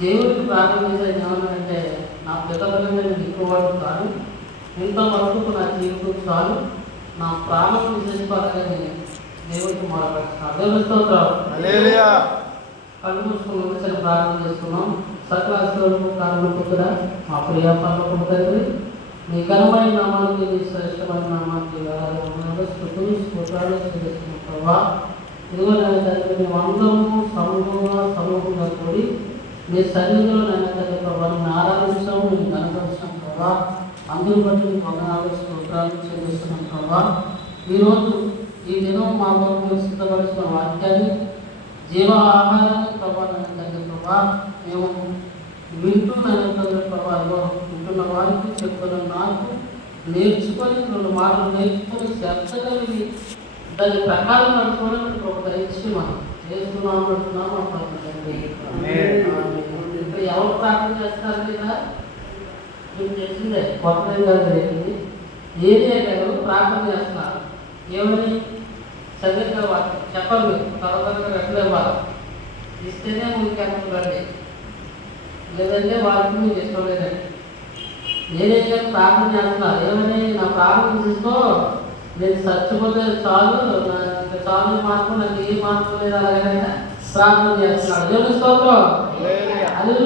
దేవుడికి ప్రార్థన చేసేది ఏమన్నంటే నా పిల్లల మీద ఎక్కువ వాడు కాదు. ఇంతవరకు నా జీవితం చాలు. నా ప్రాణం తీసేసుకోవాలని దేవుడికి మాట్లాడుతున్నాను దేవుడి కళ్ళు మూసుకుని ఒకసారి ప్రార్థన చేసుకున్నాం సకలాశ్వరుడు కారణం పుత్ర మా ప్రియ పర్వతం తండ్రి నీ ఘనమైన నామానికి నీ శ్రేష్టమైన నామానికి స్థుతులు స్తోత్రాలు చెల్లిస్తున్నాం. ప్రభా ఇదిగో తండ్రి మేము అందరము సమూహంగా సమూహంగా కూడి నీ సన్నిధిలో నేను తండ్రి ప్రభా ఆరాధించాము నేను కనపరిచాం ప్రభా అందరూ బట్టి వందనాలు స్తోత్రాలు చెల్లిస్తున్నాం ప్రభా. ఈరోజు ఈ దినం మా కొరకు సిద్ధపరిచిన వాక్యాన్ని జీవ ఆహారాన్ని ప్రభావం తండ్రి ప్రభా మేము వింటున్నాను తండ్రి ప్రభావం వింటున్న వారికి చెప్తున్న నాకు నేర్చుకొని రెండు మాటలు నేర్చుకొని శ్రద్ధ కలిగి దాని ప్రకారం మా ప్రభు తండ్రి ఆమేన్. ఆమేన్. ఇప్పుడు ఎవరు ప్రార్థన చేస్తారు కదా మీకు తెలిసిందే కొత్త కాదు ఇది ఏరియా గారు ప్రార్థన చేస్తున్నారు ఏమని? చదివిన వాళ్ళు చెప్పాలి మీరు. తర్వాత ఎట్లా ఇవ్వాలి. ఇస్తేనే ముందుకెళ్ళండి లేదంటే వాళ్ళకి మీరు చేసుకోలేదండి నేనైతే ప్రార్థన చేస్తున్నారు. ఏమని? నా ప్రార్థన తీసుకో నేను చచ్చిపోతే చాలు చాలు మార్పు నాకు ఏ మార్పు లేదు అలాగైనా ప్రార్థన చేస్తున్నాడు. దేవుని స్తోత్రం. అదేం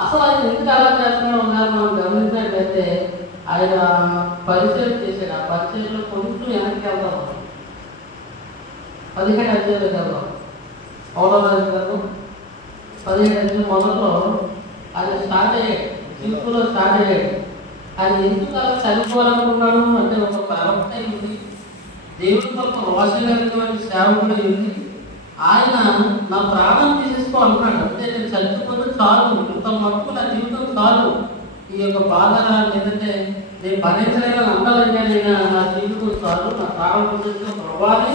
అసలు ఆయన ఎందుకు అలా చేస్తున్నాడు? ఉన్నారు మనం గమనించినట్లయితే ఆయన పరిచయం చేశాడు. ఆ పరిచయంలో కొంచెం వెనక్కి వెళ్దాం. పదిహేడు అధ్యాయులకు వెళ్దాం అవునా గారు పదిహేడు అధ్యాయం మొదట్లో ఆయన స్టార్ట్ అయ్యాడు. స్టార్ట్ అయ్యాడు. ఆయన ఎందుకు అలా చనిపోవాలనుకున్నాడు అంటే ఒక ప్రవక్త ఉంది దేవుడి కొరకు రోషగలిగినటువంటి సేవకుడు ఉంది ఆయన నా ప్రాణం తీసేసుకో అంటున్నాడు. అంటే నేను చచ్చిపోతే చాలు ఇంత మటుకు నా జీవితం చాలు. ఈ యొక్క బాధ లేదంటే నేను భరించలేని అంటాలంటే నేను నా జీవితం చాలు నా ప్రాణం తీసేసుకో ప్రభావి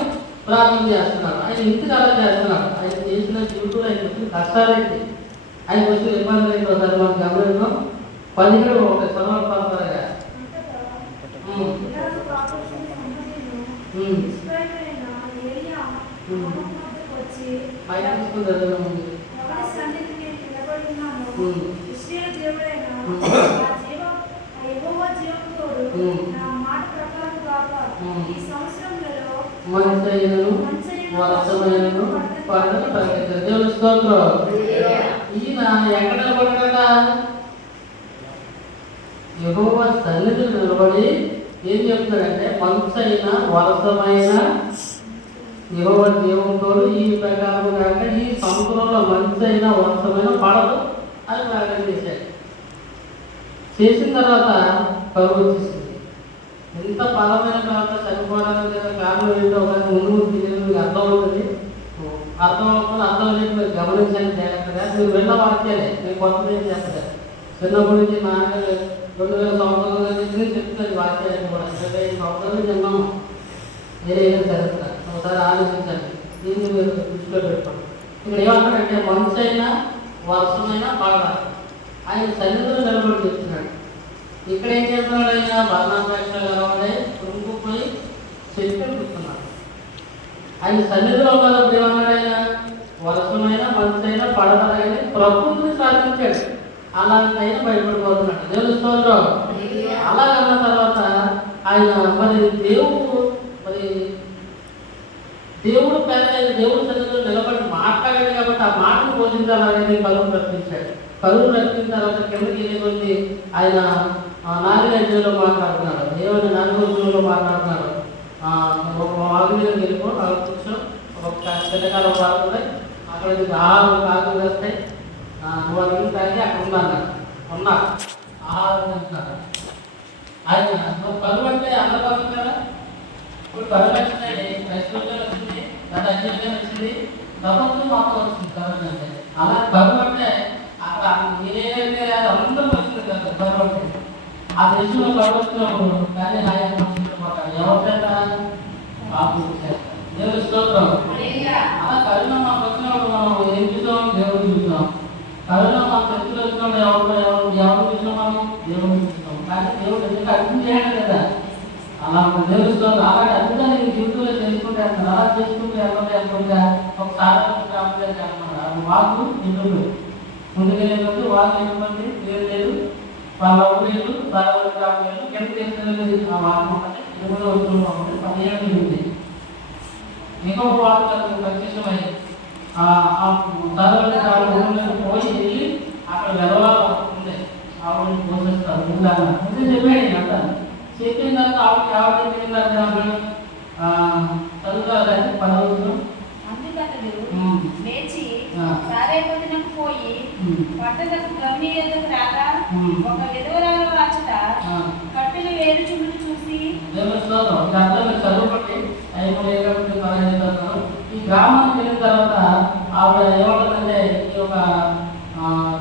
ప్రార్థన చేస్తున్నాను ఆయన ఇంటికి అలా చేస్తున్నాడు? ఆయన చేసిన జీవితంలో ఆయన వచ్చిన కష్టాలైతే ఆయన వచ్చిన ఇబ్బందులు అయితే ఒకసారి మనం గమనించాం పదిహేడు ఒక చదవాలి ఉమ్. మంచైనను వర్షమైనను పంటలు ప్రకటించారు దేవుని స్తోత్రం. ఈయన ఎక్కడ నిలబడ్డాడ యహోవ సన్నిధిలో నిలబడి ఏం చెప్తున్నాడంటే మంచైన వరసమైన యహోవ దేవునితో ఈ ప్రకారం కాక ఈ సంవత్సరంలో మంచైన వరసమైన పడదు అని ప్రకటన చేశాడు. చేసిన తర్వాత కరువు వచ్చేసింది. ఎంత బలమైన తర్వాత చనిపోవడానికి కారణం ఏంటో ఒకసారి ముందు తెలియదు మీకు అర్థం అవుతుంది. అర్థం అవ్వకుండా అర్థం లేదు మీరు గమనించండి జాగ్రత్తగా. మీరు విన్న వాక్యాలే నేను కొత్తది ఏం చెప్పలేదు. చిన్నప్పటి నుంచి నాన్నగారు రెండు వేల సంవత్సరాల నుంచి చెప్తుంది వాక్యాన్ని కూడా. ఇరవై ఐదు సంవత్సరాలు నుంచి విన్నాము వేరే ఏం చరిత్ర ఒకసారి ఆలోచించండి. దీన్ని మీరు దృష్టిలో పెట్టుకోండి. ఇక్కడ ఏమంటాడంటే మనసు అయినా వర్షమైనా పాడాలి. ఆయన సన్నిధిలో నిలబడి చెప్తున్నాడు. ఇక్కడ ఏం చేస్తున్నాడు ఆయన? బర్ణాపేక్ష కలవడే కుంకుపోయి చెట్టు కూర్చున్నాడు ఆయన సన్నిధిలో ఉన్నప్పుడు ఏమన్నాడు ఆయన? వర్షమైనా మనసైనా పడబడగానే ప్రకృతిని సాధించాడు. అలాంటి ఆయన బయటపడిపోతున్నాడు దేవుని స్తోత్రం. అలాగన్న తర్వాత ఆయన మరి దేవుడు మరి దేవుడు పేద దేవుడు సన్నిధిలో నిలబడి మాట్లాడాడు కాబట్టి ఆ మాటను బోధించాలని కరువు రప్పించాడు కరువు రప్పించిన తర్వాత కిందకి వెళ్ళి ఆయన నాగరాజ్యంలో మాట్లాడుతున్నాడు. దేవుని నాగరాజ్యంలో మాట్లాడుతున్నాడు. ఒక వాగులో వెళ్ళిపో నాలుగు కూర్చో ఒక చిన్నకాలం బాగున్నాయి అక్కడ నీకు ఆహారం కాకులు వస్తాయి నువ్వు అది తాగి అక్కడ ఉన్నాను ఉన్నా. ఆహారం ఆయన నువ్వు కరువు అంటే అందరూ కదా? ఇప్పుడు కరువు వచ్చిందండి క్రైస్తవులే వచ్చింది గత అన్యంగా వచ్చింది. ప్రపంచం మొత్తం వచ్చింది కరువు అంటే. అలా కరువు అంటే అక్కడ ఏదైతే అందరూ వచ్చింది కదా కరువు అంటే. ఆ దేశంలో కరువు వచ్చినప్పుడు కానీ ఆయన వచ్చింది మాట్లాడు ఎవరి చేత పాపం చేత దేవుడి స్తోత్రం. అలా కరుణ మాకు వచ్చినప్పుడు మనం ఏం చూసాం దేవుడు చూసాం కరుణ మా చేతిలో వచ్చినప్పుడు ఎవరు ఎవరు ఎవరు దేవుడు కానీ దేవుడు ఎందుకు అర్థం చేయడం కదా అలా మన దేవుడు అలాంటి అద్భుతాన్ని నీ జీవితంలో చేసుకుంటే అలా చేసుకుంటే ఎలా ఒక అన్నమాట వాళ్ళు ఎదురు ముందుకెళ్ళేటప్పుడు వాళ్ళు ఎటువంటి లేదు లేదు వాళ్ళ ఊరేళ్ళు సాధారణ గ్రామం వెళ్ళు కింద తెలిసినది ఆ వారం ఇరవై రోజుల్లో పదిహేడు ఉంది ఇంకొక వాళ్ళు ప్రత్యక్షమై ఆ ఆ సాధారణ గ్రామం ఊళ్ళో పోయి వెళ్ళి అక్కడ వెలవాళ్ళు ఉంది ఆవిడని ముందు ముందు చెప్పాడు అంత చెప్పిన తర్వాత ఆవిడ ఆవిడ చెప్పిన తర్వాత చదువుతారు పదవులు అందుకతడు ఉమ్. లేచి ఆ. సారేపతినకు పోయి. పట్టణకు గమ్మి ఎదుకు. ఒక విధవరాలు అచ్చట ఆ. కట్టెలు వేరు చుండు చూసి చదువుతారు ఈ గ్రామానికి వెళ్ళిన తర్వాత ఆవిడ ఏమంటుందంటే ఈ యొక్క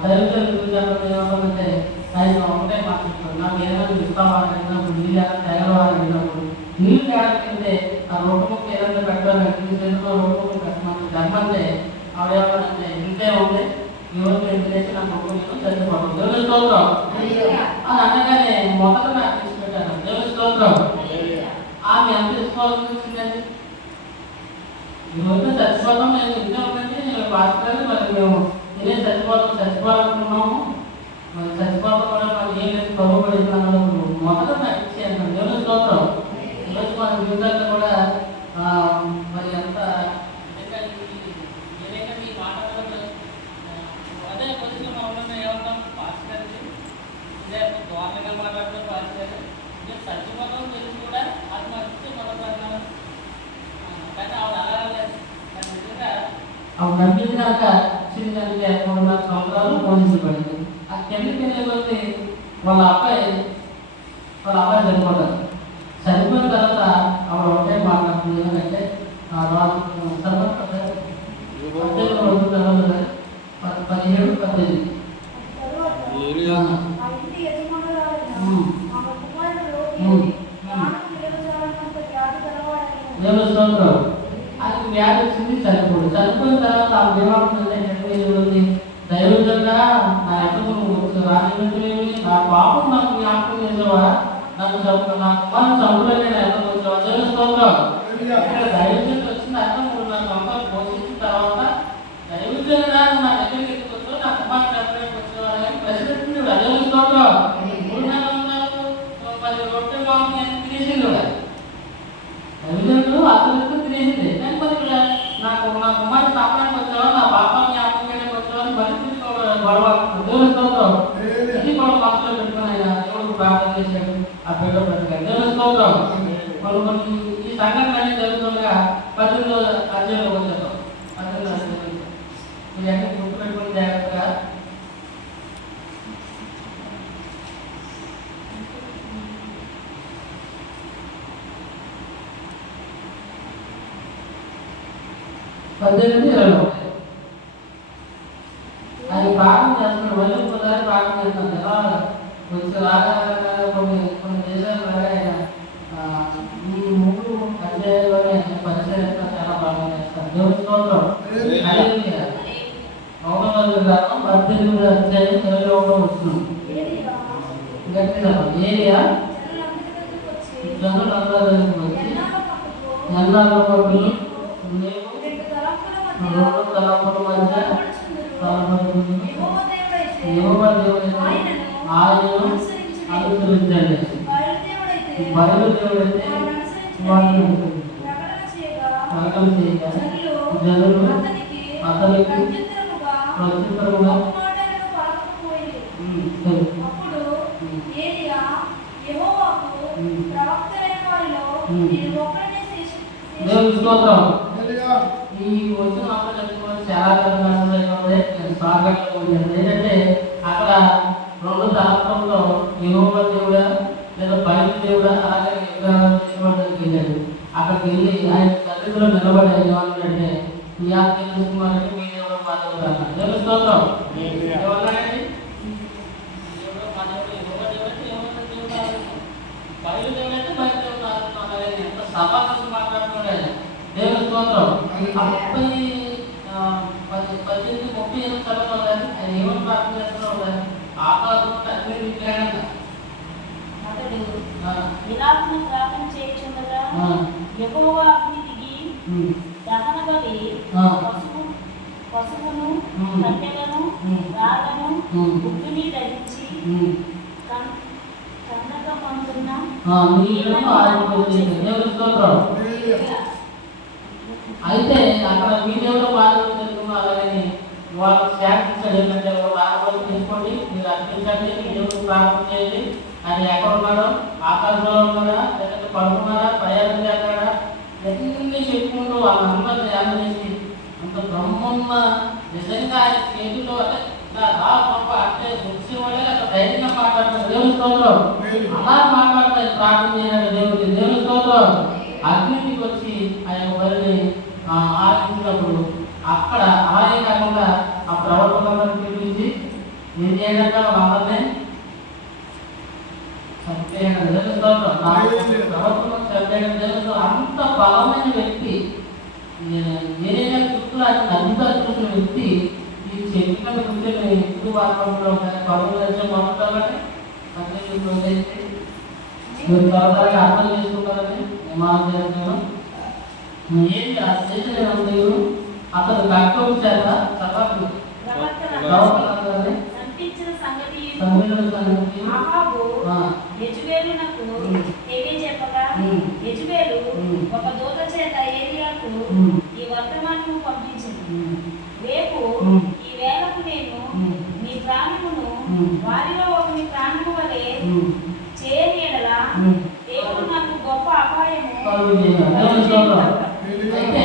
దైవజన గురించి అంటే ఏమంటుందంటే ఆయన ఒకటే మాట్లాడుతాడు నాకు అడిగినప్పుడు నీళ్ళు అడిగినప్పుడు నీళ్ళు ఆ ముక్క ఏదైనా పెట్టాలి నీ చేతిలో ముక్క పెట్టమని ధర్మంటే ఏమంటే ఇంతే ఉంది ఈ రోజు నేను చేసి నా కొడుకు నేను దేవుని స్తోత్రం. అని అనగానే మొదట నాకు తీసి పెట్టాను. దేవుని స్తోత్రం. ఆమె ఎంత విశ్వాసం వచ్చిందండి ఈరోజు చచ్చిపోతాం నేను ఉందండి భాస్కర్ మరి మేము చచ్చిపోతాం చచ్చిపోవాలనుకున్నాము. మరి చచ్చిపోతాం కూడా మరి ఏం లేదు అన్నప్పుడు మొదట నాకు ఇచ్చాను దేవుని స్తోత్రం ఈరోజు మన జీవితాల్లో కూడా మరి అంత నిజంగా ఈ- మీ మాటలలో అదే పొజిషన్ మనం ఏమంటాం భాస్కర్కి ఇదే మాట్లాడుతూ భాస్కర్ ఇదే తెలిసి కూడా ఆత్మహత్య మొదలుపెట్టినాను కానీ ఆవిడ అలా లేదు కానీ నిజంగా ఆవిడ నమ్మిందాక సంవత్సరాలు పోషించబడింది ఆ కిందకి వెళ్ళి వాళ్ళ అబ్బాయి వాళ్ళ అబ్బాయి చనిపోతారు చనిపోయిన తర్వాత ఆవిడ ఒకటే మాట్లాడుతుంది ఏంటంటే తర్వాత పద్దెనిమిది రోజుల తర్వాత ప- పదిహేడు పద్దెనిమిది ఏలియా ఆ ఇంటి యజమానురాలైన ఉమ్. ఆమె కుమారుడు ఉమ్. ప్రాణం నిలవజాలనంత వ్యాధి స్తోత్రం ఆయనకు వ్యాధి వచ్చింది చనిపోడు చనిపోయిన తర్వాత ఆ ఎనభై రోజులు దైవజంగా నా నువ్వు రాజమండ్రి నా పాపం నాకు జ్ఞాపకం చేసావా? నన్ను చంపు నా చంపులని నేను ఎంత వచ్చావా దేవుని స్తోత్రం దైవజన్ వచ్చిన అర్థం నువ్వు నా సంపాదన పోషించిన తర్వాత దైవజనుడా నువ్వు నా దగ్గరికి ఎందుకు వచ్చావు నా కుమారుని చంపడానికి వచ్చావా అని ప్రశ్నిస్తుంది దేవుని స్తోత్రం మూడు నెలలు ఉన్నారు మరి రొట్టె బాగుంది అని తినేసింది కూడా తల్లిదండ్రులు అతనికి తినేసింది కానీ మరి ఇక్కడ నాకు నా కుమారుడు సంపాదనకి వచ్చావా? నా పాపాన్ని జ్ఞాపకం చేయడానికి వచ్చావా? అని మరి తీసుకోవడం గొడవ దేవుని స్తోత్రం. ఇది కూడా మనసులో పెట్టుకుని ఆయన దేవుడు ప్రార్థన చేశాడు. ఆ బిడ్డ బ్రతికాడు దేవుని స్తోత్రం మనం కొన్ని ఈ సంఘటన అనేది జరుగుతుండగా పద్దెనిమిది అధ్యాయంలో వచ్చేద్దాం పద్దెనిమిది అధ్యాయంలో ఇవన్నీ గుర్తుపెట్టుకుని జాగ్రత్తగా పద్దెనిమిది ఇరవై ఒకటి అది ప్రార్థన చేస్తున్నాడు మళ్ళీ ఒకసారి ప్రార్థన చేస్తున్నాడు ఎలా వచ్చి రాగా రాగా కొన్ని కొన్ని దేశాలు రాగా ఆయన ఆ, ఈ మూడు అధ్యాయంలోనే పరిచయం చాలా బాగా చేస్తారు దేవుని స్తోత్రం హల్లెలూయా. ఒకటో గ్రంథం పద్దెనిమిది అధ్యాయం ఇరవై ఒకటో వచ్చినాం గట్టిగా ఏరియా వచ్చి జనులు అందరూ దగ్గరికి వచ్చి పట్టుకు నీవు రెండు తలంపుల మధ్య ఆయనను ఆయనను అనుసరించుడి. బయలుదేవుడైతే అనుసరించుడి. ప్రకటన చేయగా జనులు జనులు అతనికి సరే. అప్పుడు. ఏలియా యెహోవాకు. ప్రవక్తలైన వారిలో ఉమ్. నేను ఒక్కడినే శేషి- దేవుని స్తోత్రం ఏలియా ఈ వచ్చిన మాట చెప్పుకోవడం చాలా ఏంటంటే అక్కడ రెండు తలంపుల్లో యెహోవా దేవుడా లేదా బయలు దేవుడా అలాగే వెళ్ళాడు అక్కడికి వెళ్ళి ఆయన తల్లిదండ్రులు నిలబడి ఏమన్నాడంటే మీ దేవుడు మా పద్దెనిమిది ముప్పై ఎనిమిది చదువుతా ఉండాలి ఆయన ఏమని ప్రార్థన చేస్తున్నా ఉండాలి ఆకాశం అన్ని విగ్రహంగా విలాపన ప్రార్థన అగ్ని దిగి దహన బలి పసుపును. కట్టెలను ఉమ్. ఉప్పుని ధరించి ఉమ్. కన్- కనకమంతున్న ఆ, నీళ్ళను ఆరిపోతుంది దేవుని స్తోత్రం. అయితే అక్కడ మీ దేవుడు బాధ్యత తెలుసుకున్న అలాగని వాళ్ళు శాఖించాడు ఏంటంటే ఆరోగ్యం తీసుకోండి మీరు అర్పించండి. దేవుడు ప్రార్థన చేయండి. ఆయన ఎక్కడ ఉన్నాడో ఆకాశంలో ఉన్నాడా లేకపోతే పడుకున్నాడా ప్రయాణం చేస్తాడా అన్ని చెప్పుకుంటూ వాళ్ళందరూ అమ్మమ్మ నిజంగా చేతిలో అంటే ఇలా రా అంటే వాళ్ళే అక్కడ ధైర్యంగా మాట్లాడతారు. దేవుని స్తోత్రం. అలా మాట్లాడతారు ప్రార్థన చేయాలి దేవుడికి దేవుని స్తోత్రం. అగ్నికి వచ్చి ఆ యొక్క బలిని ఆరాధించినప్పుడు అక్కడ అలాగే కాకుండా ఆ ప్రవర్తనలను పిలిపించి ఏం చేయడంట వాళ్ళందరినీ చంపేయడం దేవుని స్తోత్రం. ప్రవర్తన చంపేయడం దేవుని అంత బలమైన వ్యక్తి. ఏదైనా అతను అంత చూసిన వ్యక్తి ఈ చెట్టు మీద ఎక్కువ బాధపడుతున్నాం కానీ పరువు వచ్చే మొదలు కాబట్టి అట్లే వదిలేసి మీరు త్వరగా అర్థం చేసుకుంటారని విమానం చేస్తున్నాను. ఏంటి ఆ స్టేషన్ ఏమన్నా అతను కట్టం చేత సంపించిన సంగతి. తెలియజెప్పగా. ఒక దూత చేత రేపు. ఈ వేళకు నేను. నీ ప్రాణమును. వారిలో ఒకని ప్రాణము వలె చేయని ఎడల. దేవుడు నాకు గొప్ప అపాయము. అయితే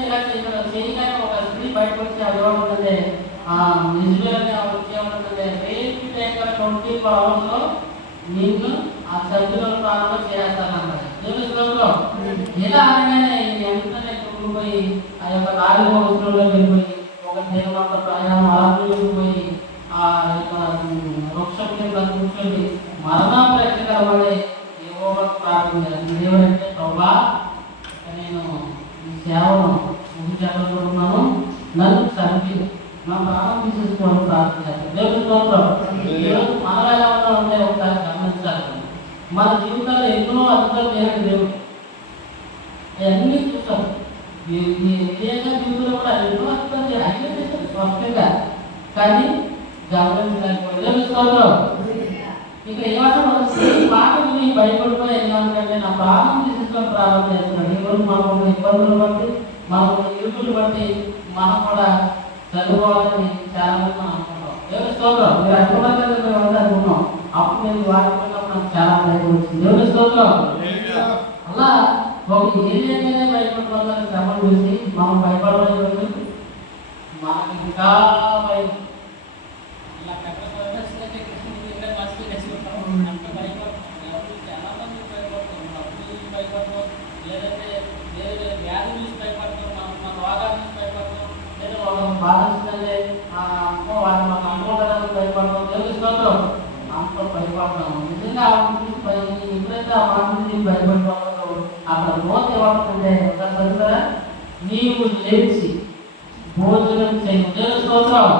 ఇలా ఇక్కడ చేయగానే ఒక స్త్రీ బయటకు వచ్చి ఆ నిజమే వచ్చి ఏమంటుందంటే రేపు లేక ట్వంటీ ఫోర్ అవర్స్లో నిన్ను ఆ సభ్యుల ప్రాణంలో చేస్తానన్నమాట దేవుని స్తోత్రం ఇలా అనగానే వెంటనే కుంగిపోయి ఆ యొక్క నాలుగో వస్తువులో వెళ్ళిపోయి ప్రయాణం అలా వెళ్ళిపోయి ఆ యొక్క వృక్షం కింద కూర్చొని మరణ ప్రయత్నకరమని ఏవో ప్రార్థన చేస్తుంది దేవుడంటే ప్రభా నేను ఈ సేవను ముగించాలనుకుంటున్నాను నన్ను చంపి నా ప్రాణం తీసేసుకోవడం దేవుని స్తోత్రం ఈరోజు మనం ఎలా ఉన్నామంటే ఒకసారి గమనించాలి మన జీవితంలో ఎన్నో అద్భుతాలు దేవుడు. అవన్నీ చూస్తాం విజయంగా జీవితంలో కూడా ఎన్నో అన్నీ చేస్తాడు స్పష్టంగా. కానీ దేవుని స్తోత్రం ఇక ఏమంటే మనం మాట విని భయపడిపోయి ఏమంటే నా ప్రాణం తీసుకోవడం ప్రారంభం చేస్తున్నాడు. ఈ రోజు మనకు ఉన్న ఇబ్బందులు బట్టి మనకు ఉన్న ఇరుకులు బట్టి మనం కూడా చదువుకోవాలని చాలా మంది మనం అనుకుంటాం. దేవుని స్తోత్రం మీరు మేము అందరూ అనుకున్నాం అప్పుడు నేను వాడుకున్నప్పుడు నాకు చాలా భయం వచ్చింది దేవుని స్తోత్రం అలా ఒక ఏరియాగానే భయపడిపోతాను శ్రమలు చూసి మనం భయపడలేదు మనకి ఇంకా భయం ఇలా పెట్టకపోతే కృష్ణుడి దగ్గర మస్తు తెచ్చుకుంటాం అంత భయపడుతున్నాం ఎవరు చాలా మంది భయపడుతున్నారు అప్పులు భయపడతాం లేదంటే వేరే వ్యాధి చూసి భయపడతాం మన మన రోగాల నుంచి భయపడతాం లేదా ఒక బాధిస్తుందంటే అమ్మో వాళ్ళు మనం అనుకుంటారని భయపడతాం దేవుని స్తోత్రం అంత భయపడతాం నిజంగా ఆ చూసి భయం ఎప్పుడైతే ఆ మాట నుంచి భయపడిపోతారో అక్కడ లోత ఏమంటుంటే ఒకసారి చదువుతారా నీవు లేచి భోజనం చేయి దేవుని స్తోత్రం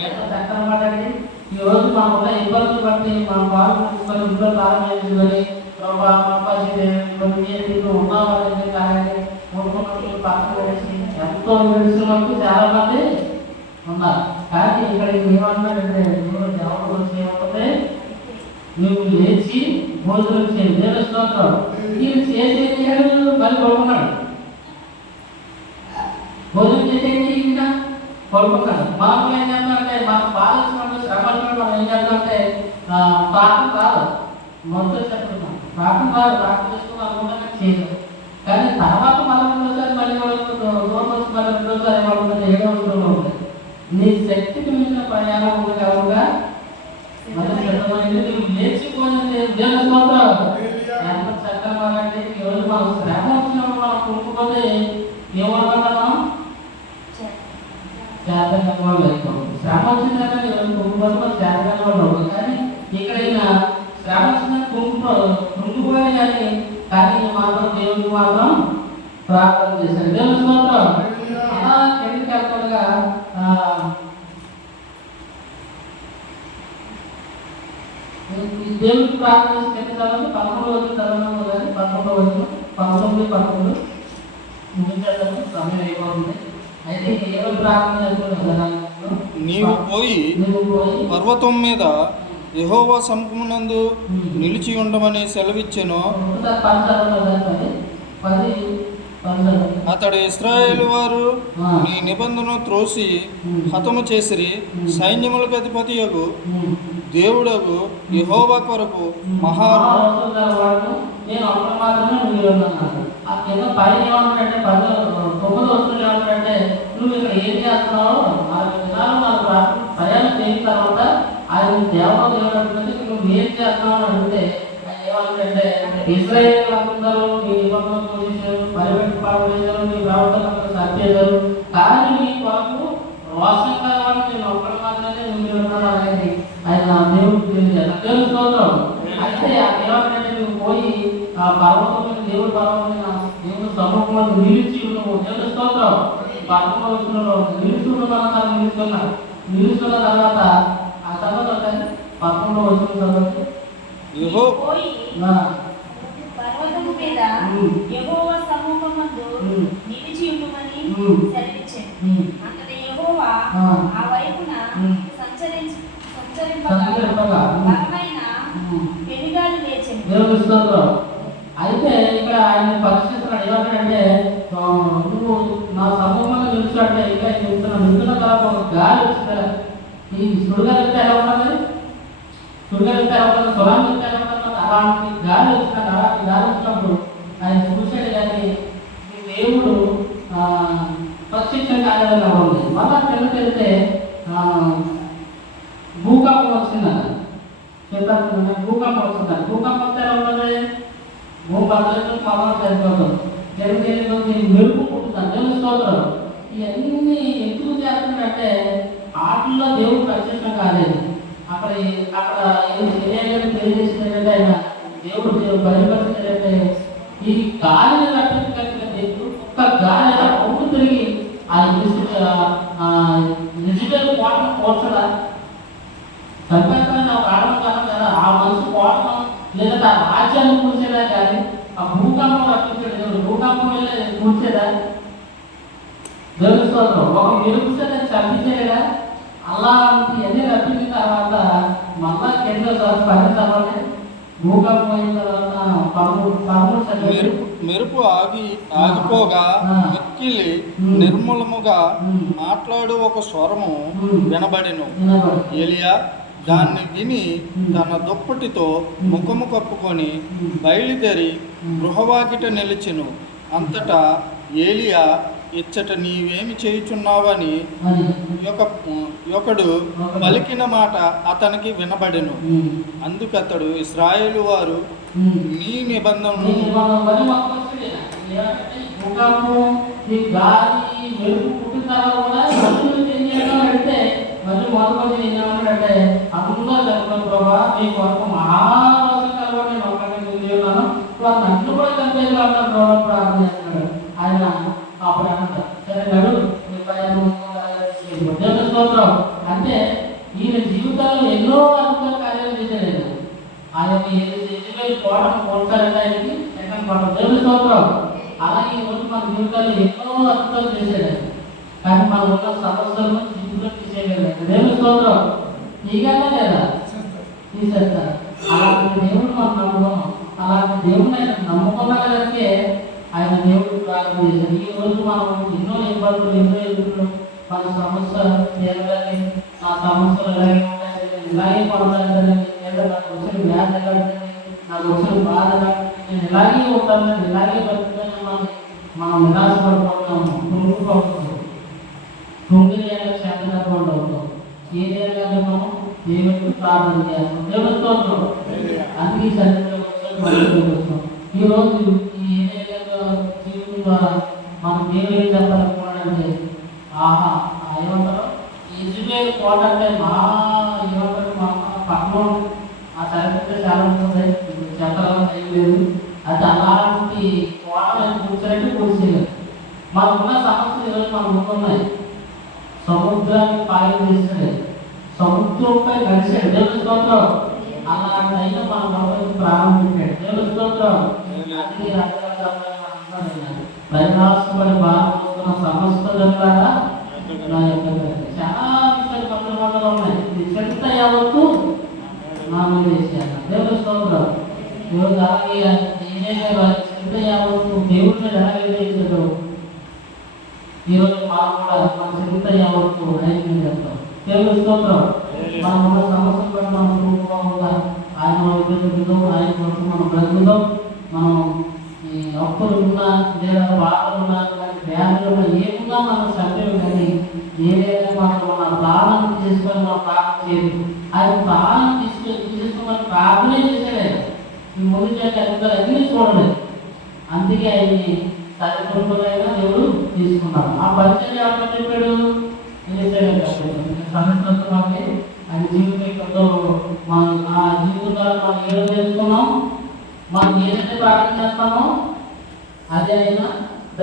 ఎంత చక్కని మాట అండి ఈ రోజు మనం ఉన్న ఇబ్బందులు బట్టి మనం బాగా తీసుకొని ఇంట్లో తాళం వేసుకొని ప్రభా మా పరిస్థితి కొన్ని ఏంటి ఉన్నామని కానీ కొనుక్కున్నప్పుడు పక్కన వేసి ఎంతో ఏడుస్తున్నప్పుడు చాలా మంది ఉన్నారు కానీ ఇక్కడ ఏమన్నాడంటే నువ్వు దేవుడు వచ్చి ఏమంటుంది నువ్వు లేచి భోజనం చేయి. దేవుని స్తోత్రం నీవు చేసేది మళ్ళీ పడుకున్నాడు. భోజనం చేసేది ఇంకా పడుకుంటాడు మనం ఏం చేస్తామంటే మనం బాధ వచ్చినప్పుడు శ్రమ వచ్చినప్పుడు మనం ఏం చేస్తామంటే ప్రార్థన రాదు మొదలు చెప్తున్నాం. ప్రార్థన రాదు ప్రార్థన చేసుకుని అనుకుంటే చేయదు కానీ తర్వాత మళ్ళీ రెండోసారి మళ్ళీ వాళ్ళు దూరం వచ్చి మళ్ళీ రెండోసారి ఏదో ఏడో వస్తుందో నీ శక్తికి మించిన ప్రయాణం ఉంది కావుగా మరి లేచిపోయింది దేవుని స్తోత్రం ఎంత చక్కగా మాట్లాడి ఈ రోజు మనం శ్రమ వచ్చినప్పుడు మనం కుంటుపోతే ఏమనుకుంటాం మనం చేతగా వాళ్ళు అవుతాం శ్రమ వచ్చిందంటే ఈ రోజు కుంటుపోతే మనం చేతగా వాళ్ళు అవుతాం కానీ ఇక్కడ ఈయన శ్రమ వచ్చిందని కుంటుపో కుంటుపోయాడు కానీ కానీ ఈయన మాత్రం దేవుడికి మాత్రం ప్రార్థన చేశాడు దేవుని స్తోత్రం అలా కిందకి వెళ్తుండగా ఆ, ఈ దేవుడికి ప్రార్థన చేసి కింద చదవండి పదకొండు వచ్చిన చదవడం కానీ పదకొండు వచ్చిన పంతొమ్మిది పదకొండు ముగించేద్దాము సమయం అయిపోతుంది అయితే ఏమని ప్రార్థన చేస్తున్నావు కదా నీవు పోయి నువ్వు పోయి పర్వతం మీద యహోవా సముఖమునందు నిలిచి ఉండమని సెలవిచ్చెను అతడు ఇస్రాయేల్ వారు నీ నిబంధన త్రోసి హతము చేసిరి సైన్యములకు అధిపతి యొగు ఉమ్. దేవుడగు కొరకు మహా పైన నువ్వు ఇక్కడ ఏం చేస్తున్నావు ప్రయాణం చేసిన తర్వాత ఆయన దేవత దేవుడు అంటుంటే నువ్వు ఏం చేస్తున్నావు అని అడిగితే ఏమంటే ఏమంటాడంటే ఇస్రాయేల్ అందరూ నీ నిబంధన తోసేశారు పరిపెట్టి పాడు చేశారు నీ ప్రవర్తన సత్యేశారు కానీ నీ కొరకు రోషం కావాలని నేను ఒక్కడి మాత్రమే నువ్వు ఉన్నాను అనేది ఆయన దేవుడికి తెలియజేయాలి తెలుసుకోవడం స్తోత్రం. అయితే ఆ దేవాలయంటే నువ్వు పోయి ఆ పర్వతం మీద దేవుడు పర్వతం మీద దేవుడు సముఖంలో నిలిచి ఉన్నావు తెలుసుకోవడం పర్వతం విషయంలో నిలిచి ఉన్నాను నిలుస్తున్నాను నిలుస్తున్న తర్వాత ఆ తర్వాత పర్వతంలో వచ్చిన తర్వాత యెహో పోయి నా పర్వతము మీద ఉమ్. యెహోవా సముఖమందు ఉమ్. నిలిచి ఉండుమని ఉమ్. సెలవిచ్చాను ఉమ్, అంతటి యెహోవా ఆ. ఆ వైపున ఉమ్. సంచరించి సంచరింపగా సంచరింపగా, ఉమ్. బలమైన ఉమ్. పెనుగాలి లేచింది దేవుడి స్తోత్రం అయితే ఇక్కడ ఆయన పరిశీలిస్తున్నాడు ఏమంటాడంటే నువ్వు నా సమూహంలో నిలిచాడంటే ఇంకా చెప్తున్నా. ముందున తర్వాత ఒక గాలి వచ్చిందా? ఈ సుడుగలిస్తే ఎలా ఉండాలి సుడుగలిస్తే ఎలా ఉన్నది సురాంగిస్తే ఎలా ఉండాలి? అలాంటి గాలి వచ్చిన అలాంటి గాలి వచ్చినప్పుడు ఆయన చూశాడు కానీ ఈ దేవుడు ఆ, ప్రత్యక్ష కార్యాలుగా ఉంది. మళ్ళా పిల్లలు వెళ్తే భూకంపం వచ్చిందన్న చేపడుతున్న భూకంపం వస్తుంది భూకంపం వస్తే ఎలా ఉండదు భూమి బద్దలతో పవన్ సరిపోతుంది జరిగితే మెరుపు దేవుని స్తోత్రం. ఇవన్నీ ఎందుకు చేస్తున్నాడంటే ఆటల్లో దేవుడు ప్రత్యక్షం కాలేదు. అక్కడ అక్కడ ఏం తెలియజేసింది ఆయన దేవుడు దేవుడు ఈ గాలిని దేవుడు ఒక్క గాలి అలా తిరిగి ఆ డిజిటల్ కోటను కోర్చడా చంపేస్తానని ఒక ఆడడం కాదు కదా ఆ మనసు కోటం లేదా ఆ రాజ్యాన్ని కూర్చేదా కానీ ఆ భూకంపం రప్పించాడు వెళ్ళే ఒక అలాంటి అన్ని రప్పించిన తర్వాత మళ్ళా కింద పని తర్వాత భూకంపం అయిన. మెరుపు ఆగి ఆగిపోగా. మిక్కిలి ఉమ్. నిర్మలముగా. మాట్లాడు ఒక స్వరము. వినబడెను వినబడు. ఎలియా దాన్ని విని తన దుప్పటితో ముఖము కప్పుకొని బయలుదేరి గృహవాకిట నిలిచెను అంతటా ఏలియా ఇచ్చట నీవేమి చేయుచున్నావని ఒకడు పలికిన మాట అతనికి వినబడెను. అందుకతడు ఇస్రాయేలు వారు. నీ నిబంధనను మనం మరి మొత్తం వస్తుంది. ఏమంటే భూకంపం, ఈ గాలి, మెరుపు పుట్టిన తర్వాత కూడా మనుషులు ఏం చేయడం అంటే మరి మొదటి ఏం చేయమంటాడంటే అందరూ చదువుకున్న ప్రభా మీ కొరకు మహారోజు కలవని నేను ఒక్కడిని నేను చేస్తున్నాను వారు నన్ను కూడా చంపేది అంటారు ప్రభా ప్రార్థన చేస్తున్నాడు ఆయన అప్పుడు అంటారు సరే నడు మీ పైన దేవుని స్తోత్రం అంటే ఈయన జీవితంలో ఎన్నో అద్భుత కార్యాలు చేశాడు ఆయన. ఆయన యజమాని కోటను కోల్చారంటే ఆయనకి సెకండ్ కోట దేవుని స్తోత్రం అలాగే ఈ రోజు మన జీవితాల్లో ఎన్నో అద్భుతాలు చేశాడు ఆయన. కానీ మనం ఉన్న సమస్యలను జీవితంలో తీసేయగలిగాడు దేవుని స్తోత్రం తీయగలరా లేదా తీసేస్తారు అలాంటి దేవుడు మనం నమ్ముకున్నాం అలాంటి దేవుడిని ఆయన నమ్ముకున్న కనుకే ఆయన దేవుడు ప్రార్థన చేశాడు ఈ రోజు మనం ఎన్నో ఎన్నో ఎదుర్కొన్నాం మన సమస్య తీరగానే నా సమస్యలు ఇలాగే ఉన్నాయి ఇలాగే కొనసాగుతాను లేదా నాకు వచ్చిన వ్యాధి ఎలాంటిది నాకు వచ్చిన బాధ నేను ఇలాగే ఉంటాను ఇలాగే బతుకుతాను మనం మనం నిరాశపడిపోతున్నాము కృంగిపోతున్నాము కృంగిరేగా చెందకుండా అవుతాం ఏదేగా మనం? దేవుడికి ప్రార్థన చేస్తాం దేవుడి స్తోత్రం. అన్ని సరిగ్గా ఈ రోజు ఈ జీవితం ద్వారా మనం దేవుడు ఆహా ఏమంటారు? ఇజ్రాయేల్ కోట అంటే మహా ఏమంటారు? మా పట్టణం ఆ చరిత్ర చాలా ఉంటుంది. ఇప్పుడు చెప్పడం ఏం లేదు. అది అలాంటి కోట మీద కూర్చోండి కూర్చోలేదు. మనకున్న సమస్యలు ఈరోజు మన ముందున్నాయి సముద్రాన్ని పాయం చేస్తాడు సముద్రంపై నడిచాడు దేవుని స్తోత్రం. అలాంటి అయినా మన మొదటి ప్రారంభించాడు దేవుని స్తోత్రం. అది రకరకాల ప్రయాసపడి భారతదేశంలో ఉన్న సమస్త జనులారా నా చాలా విషయాలు పక్కన పక్కన ఉన్నాయి ఇది చెత్త యావత్తు నామం మీద దేవుడు స్తోత్రం ఈరోజు అలాగే ఏదైతే గారు చెత్త యావత్తు దేవుడిని మీద ఎలాగే వేసాడు ఈరోజు మనం కూడా మన చెంత యావత్తు ఆయన మీద చేస్తాం దేవుని స్తోత్రం మనం ఉన్న సమస్య పట్ల మనం ఉందా ఆయన విగ్రహిద్దాం ఆయన కోసం మనం బ్రతుకుదాం మనం ఈ అప్పులు ఉన్నా లేదా బాధలు ఉన్నా కానీ ఉన్నా ఏమున్నా మనం సత్యం ఏదైనా మనం మన భావన తీసుకొని మన పాపం చేయదు అది భావన తీసుకొని తీసుకొని మన పాపనే ఈ ముందు చేయాలి అన్నీ చూడలేదు. అందుకే అవి తల్లిదండ్రులైనా ఎవరు తీసుకున్నారు ఆ పరిచయం ఎవరు చెప్పాడు? సంవత్సరాలకి అది జీవితంలో మనం ఆ జీవితాలు మనం ఏదో చేసుకున్నాం? మనం ఏదైతే ప్రార్థన చేస్తామో అదే అయినా